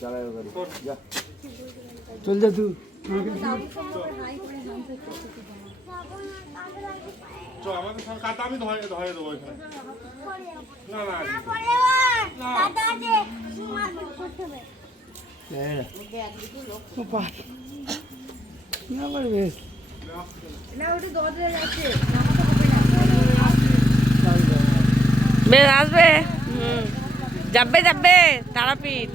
চালায় গাড়ি যা। চল যা তুই। চ আমাদের সঙ্গে কাটা আমি ধরে ধরে দেবো এখানে। না না আমার বেশ বেশ আসবে। হুম। যাবে যাবে। তারাপীঠ।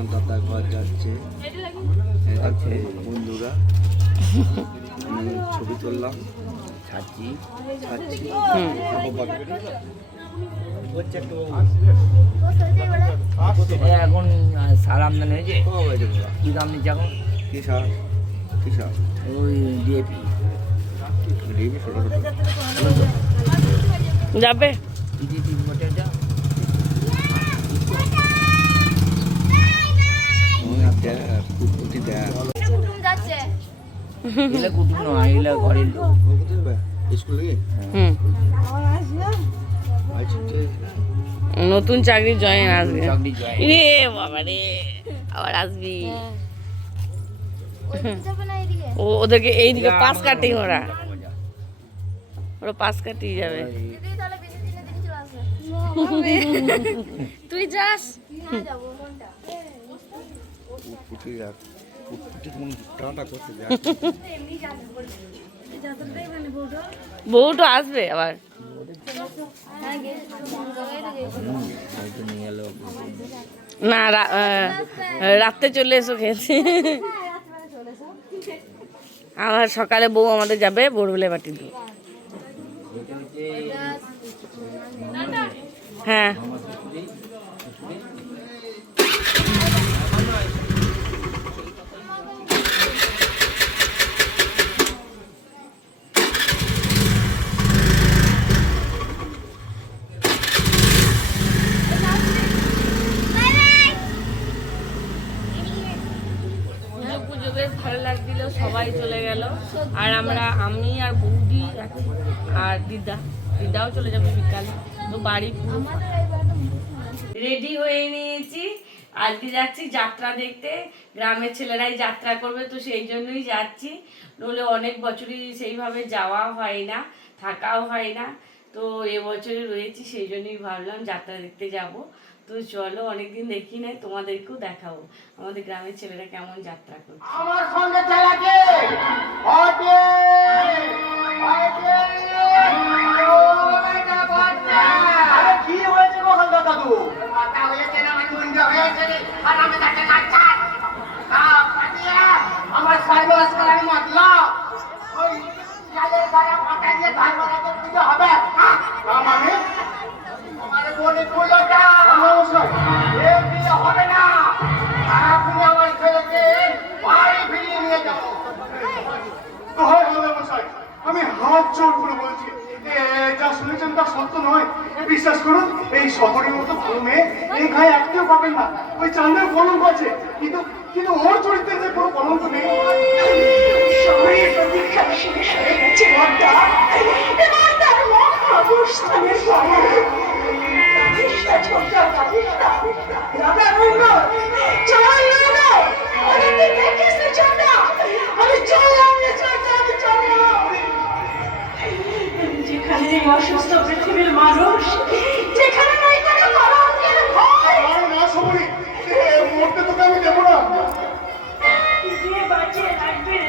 আমার দাদা ঘর যাচ্ছে। আছে বন্ধুরা আমি ছবি তুললাম ছাড়ছি ছাড়ছি। এখন সার আমদানি হয়েছে? কি দাম নিচ্ছে এখন? কি সার কি সার ওই ডিএপি। ডিবি ছোটো ছোটো যাবে। এগুলো কুটুম নয় এগুলো ঘরের লোক। স্কুলে নতুন চাকরি জয়েন আসবে। রে বাবা রে আবার আসবি। ও ওদেরকে এইদিকে পাশ কাটি ওরা। ওরা পাশ কাটিয়ে যাবে। তুই যাস। বউটা আসবে আবার। না রাত্রে চলে এসো খেয়েছি আবার সকালে বউ আমাদের যাবে ভোরবেলা বাটি দিয়ে। হ্যাঁ পুজো পুজো বেশ ভালো লাগছিল সবাই চলে গেল আর আমরা, আমি আর বৌদি আর দিদা। দিদাও চলে যাবে বিকালে। তো বাড়ি রেডি হয়ে নিয়েছি। আজকে যাচ্ছি যাত্রা দেখতে। গ্রামের ছেলেরাই যাত্রা করবে, তো সেই জন্যই যাচ্ছি। নইলে অনেক বছরই সেইভাবে যাওয়া হয় না, থাকাও হয় না। তো এবছরে রয়েছি, সেই জন্যই ভাবলাম যাত্রা দেখতে যাব। তো চলো অনেকদিন দেখি নাই, তোমাদেরকেও দেখাবো। আমাদের গ্রামের ছেলেরা কেমন যাত্রা করছে। আমার সঙ্গে বিশ্বাস করুন, এই শহরের মতো মেয়ে এই গায়ে একটিও পাবেন না। ওই চাঁদের কলঙ্ক আছে। কিন্তু কিন্তু ওর চরিত্রে যে কোনো কলঙ্ক নেই। শহরের এই অসুস্থ পৃথিবীর মানুষ যেখানে নাই কোনো কলঙ্কের ভয়। আর না সবরি মরতে তোকে আমি দেব না। দিয়ে বাঁচিয়ে রাখবে রে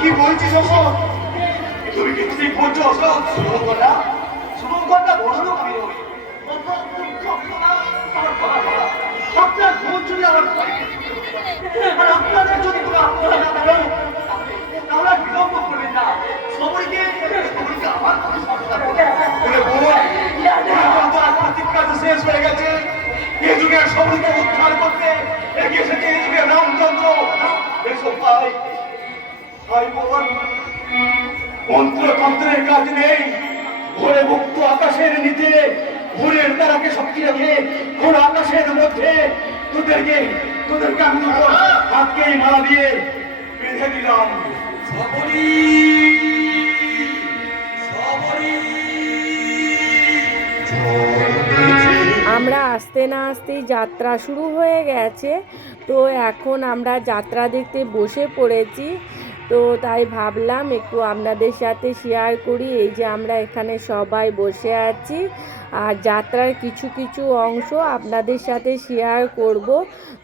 কি বলছিস তুমি কি না তাহলে বিলম্ব করবেন না সবাইকে আমার কথা মন্ত্রতন্ত্রের কাজ নেই। ভোরে মুক্ত আকাশের নিচে ভোরের তারাকে শক্তি রেখে। ঘোর আকাশের মধ্যে তোদেরকে তোদেরকে আমি হাতকেই মালা দিয়ে বেঁধে দিলাম। সবরি সবরি আমরা আসতে না আসতেই যাত্রা শুরু হয়ে গেছে। তো এখন আমরা যাত্রা দেখতে বসে পড়েছি। তো তাই ভাবলাম একটু আপনাদের সাথে শেয়ার করি। এই যে আমরা এখানে সবাই বসে আছি। আর যাত্রার কিছু কিছু অংশ আপনাদের সাথে শেয়ার করব।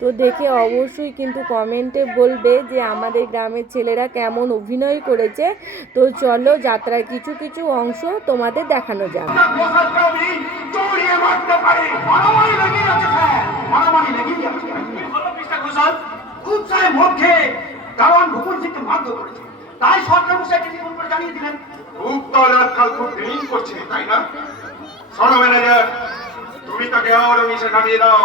তো দেখে অবশ্যই কিন্তু কমেন্টে বলবে যে আমাদের গ্রামের ছেলেরা কেমন অভিনয় করেছে। তো চলো যাত্রার কিছু কিছু অংশ তোমাদের দেখানো যাক। প্রসাদকে আমি সিংকে মারধর করেছে। তাই সরকার মশাই টেলিফোন করে জানিয়ে দিলেন। খুব তাহলে আজকাল খুব দেরি করছে তাই না? শোনো ম্যানেজার তুমি তাকে আরও নিচে নামিয়ে দাও।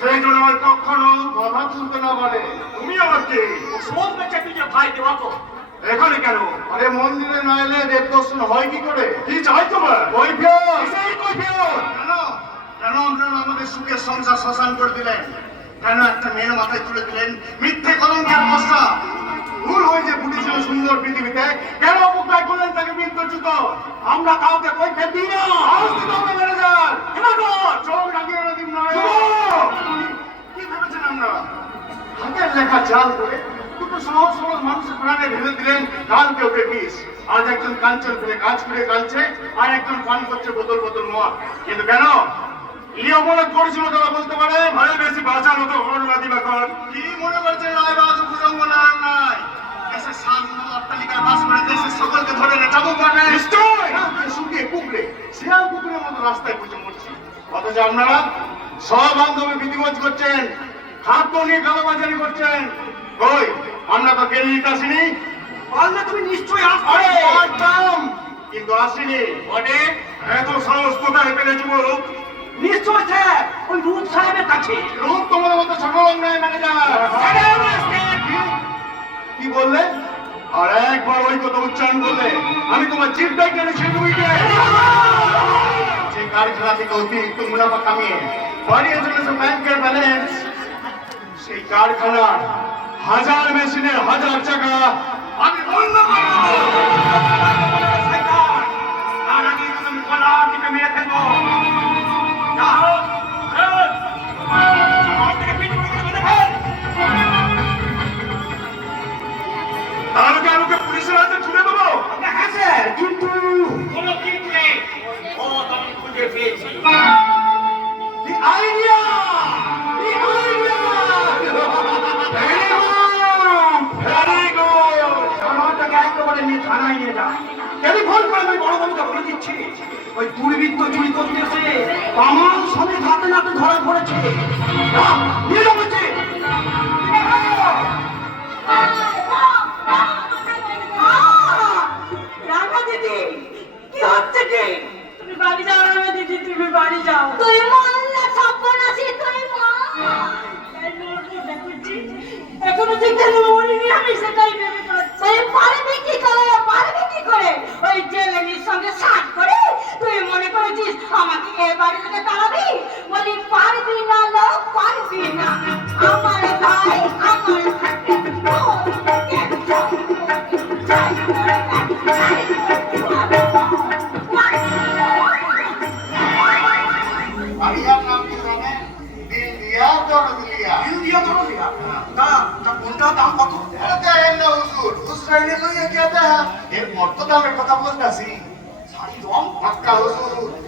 সেই জন্য আমার কখনো কথা শুনতে না বলে। তুমি আমার কে? সব বেঁচে যে ভাই দেওয়া তো এখানে কেন? আরে মন্দিরে না এলে দেব দর্শন হয় কি করে? কি চাই তোমার? কৈফিয়ত! সেই কৈফিয়ত? কেন? কেন আপনারা আমাদের সুখের সংসার শ্মশান করে দিলেন? কেন একটা মেয়ের মাথায় তুলে দিলেন? মিথ্যে কলঙ্কের বস্তা ভুল হয়েছে ফুটেছিল সুন্দর পৃথিবীতে। কেন অপকার করলেন তাকে বিদ্যুৎ আমরা কাউকে কৈফিয়ত দিই না। দিতে হবে ম্যানেজার চোখ রাখিয়ে দিন নয়। কি ভেবেছেন আপনারা হাতের লেখা করে দুটো সহজ সরল মানুষের প্রাণে ভেবে দিলেন কালকে ওকে বিষ আজ একজন কাঞ্চন কাজ করে কাঁদছে আর একজন পান করছে বোতল বোতল মদ। কিন্তু কেন? লিও মনে করেছিল তারা বলতে পারে ভাই বেশি বাঁচানো তো হরবাদী ব্যাপার কি মনে করছে রায় বাহাদুর নাই দেশের বাস করে দেশের সকলকে ধরে নে চাবুক নিশ্চয় শুকিয়ে কুকড়ে শিয়াল কুকুরের মতো রাস্তায় বুঝে মরছি অথচ আপনারা সব বান্ধবী বিধিবোধ করছেন খাদ্য নিয়ে কালোবাজারি করছেন। ওই আমরা তো কেড়ে নিতে আসিনি। পারলে তুমি নিশ্চয়ই আসবে। পারতাম কিন্তু আসিনি। বটে। এত সাহস কোথায় পেলেছি বলুক নিশ্চয় স্যার ওই রূপ সাহেবের কাছে। রূপ তোমার মতো লোক নয় ম্যানেজার। কি বললে? আর একবার ওই কথা উচ্চারণ করলে, আমি তোমার চিন্তায় কেন সে দিই যে কারখানা থেকে অতিরিক্ত মুনাফা কামিয়ে। বাড়িয়ে চলেছে ব্যাংকের ব্যালেন্স সেই কারখানার হাজার মেশিনের হাজার টাকা আমি বন্ধ একেবারে নিয়ে থানায় নিয়ে যা। টেলিফোন করে আমি বড় বাবুকে বলে দিচ্ছি ওই দুর্বৃত্ত চুরি করতেছে আমার সঙ্গে হাতে নাতে ধরা পড়েছে। যা, নিয়ে যাব বলছি। রাঙা দিদি কি হচ্ছে বাড়ি থেকে তাড়াবি বলি পারবি না লোক পারবি না। আমার ভাই আমার কথা বলতেছি। রং পাক্কা হুজুর।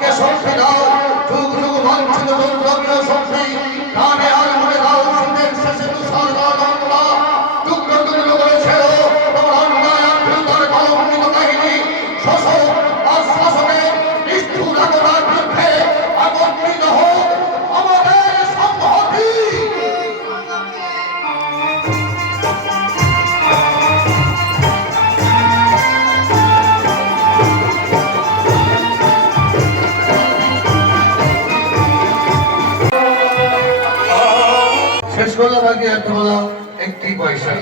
que son লাগে এখনও একটি পয়সা।